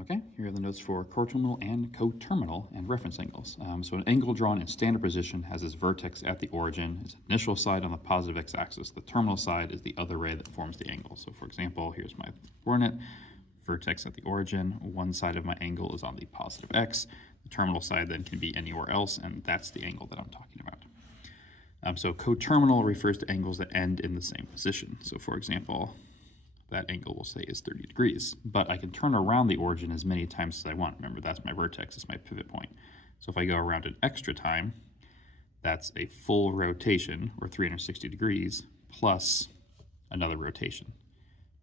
Okay, here are the notes for coterminal and coterminal and reference angles. So an angle drawn in standard position has its vertex at the origin, its initial side on the positive x-axis. The terminal side is the other ray that forms the angle. So for example, here's my coordinate, vertex at the origin. One side of my angle is on the positive x. The terminal side then can be anywhere else, and that's the angle that I'm talking about. So coterminal refers to angles that end in the same position. So for example, that angle we'll say is 30 degrees, but I can turn around the origin as many times as I want. Remember, that's my vertex, it's my pivot point. So if I go around an extra time, that's a full rotation, or 360 degrees, plus another rotation.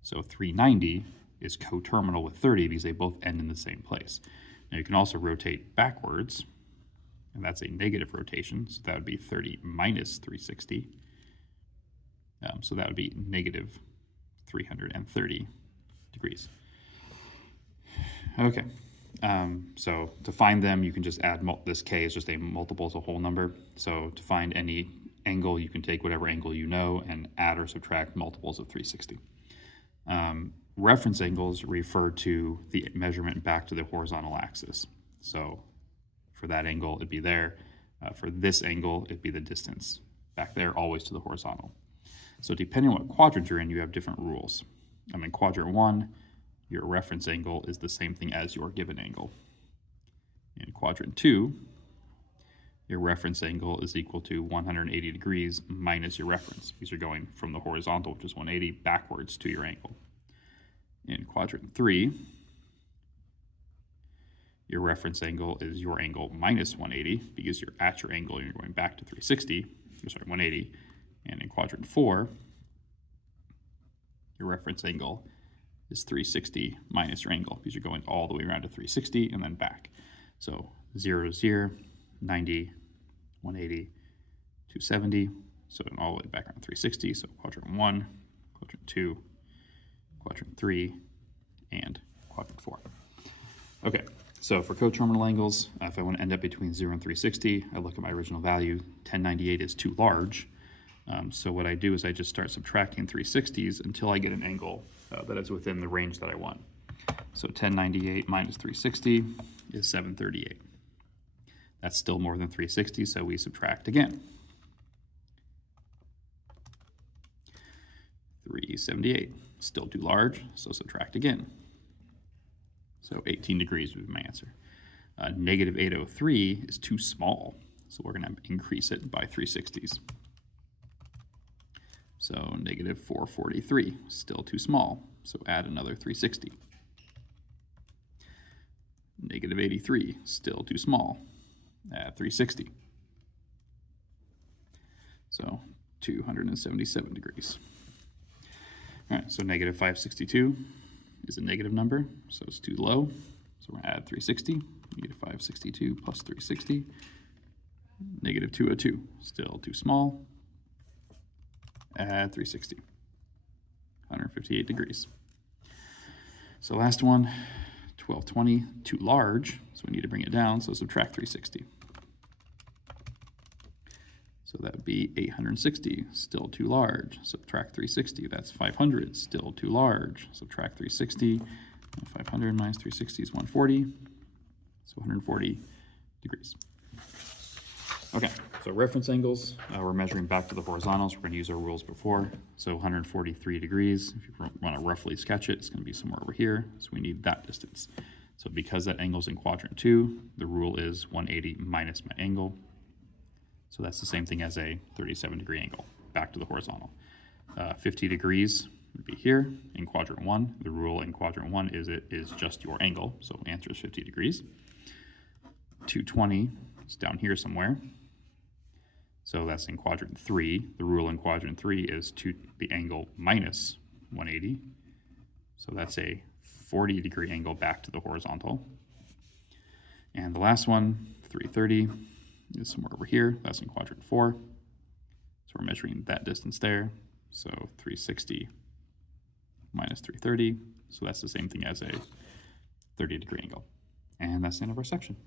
So 390 is coterminal with 30 because they both end in the same place. Now you can also rotate backwards, and that's a negative rotation, so that would be 30 minus 360. So that would be negative 330 degrees. Okay, so to find them, you can just add, this k is just a multiple as a whole number. So to find any angle, you can take whatever angle you know and add or subtract multiples of 360. Reference angles refer to the measurement back to the horizontal axis. So for that angle, it'd be there. For this angle, it'd be the distance back there, always to the horizontal. So depending on what quadrant you're in, you have different rules. In quadrant 1, your reference angle is the same thing as your given angle. In quadrant 2, your reference angle is equal to 180 degrees minus your reference, because you're going from the horizontal, which is 180, backwards to your angle. In quadrant 3, your reference angle is your angle minus 180, because you're at your angle and you're going back to 180. And in quadrant 4, your reference angle is 360 minus your angle, because you're going all the way around to 360 and then back. So 0 is 0, 90, 180, 270, so all the way back around 360. So quadrant 1, quadrant 2, quadrant 3, and quadrant 4. Okay, so for coterminal angles, if I want to end up between 0 and 360, I look at my original value. 1098 is too large. So what I do is I just start subtracting 360s until I get an angle that is within the range that I want. So 1098 minus 360 is 738. That's still more than 360, so we subtract again. 378, still too large, so subtract again. So 18 degrees would be my answer. Negative 803 is too small, so we're going to increase it by 360s. So negative 443, still too small, so add another 360. Negative 83, still too small, add 360. So 277 degrees. All right, so negative 562 is a negative number, so it's too low. So we're gonna add 360, negative 562 plus 360. Negative 202, still too small, add 360, 158 degrees. So last one, 1220, too large, so we need to bring it down, so subtract 360. So that would be 860, still too large, subtract 360, that's 500, still too large, subtract 360, 500 minus 360 is 140, so 140 degrees. Okay, so reference angles, we're measuring back to the horizontals. We're going to use our rules before. So 143 degrees, if you want to roughly sketch it, it's going to be somewhere over here. So we need that distance. So because that angle's in quadrant 2, the rule is 180 minus my angle. So that's the same thing as a 37-degree angle, back to the horizontal. 50 degrees would be here in quadrant 1. The rule in quadrant 1 is it is just your angle, so answer is 50 degrees. 220 is down here somewhere. So that's in quadrant 3. The rule in quadrant 3 is the angle minus 180. So that's a 40-degree angle back to the horizontal. And the last one, 330, is somewhere over here. That's in quadrant 4. So we're measuring that distance there. So 360 minus 330. So that's the same thing as a 30-degree angle. And that's the end of our section.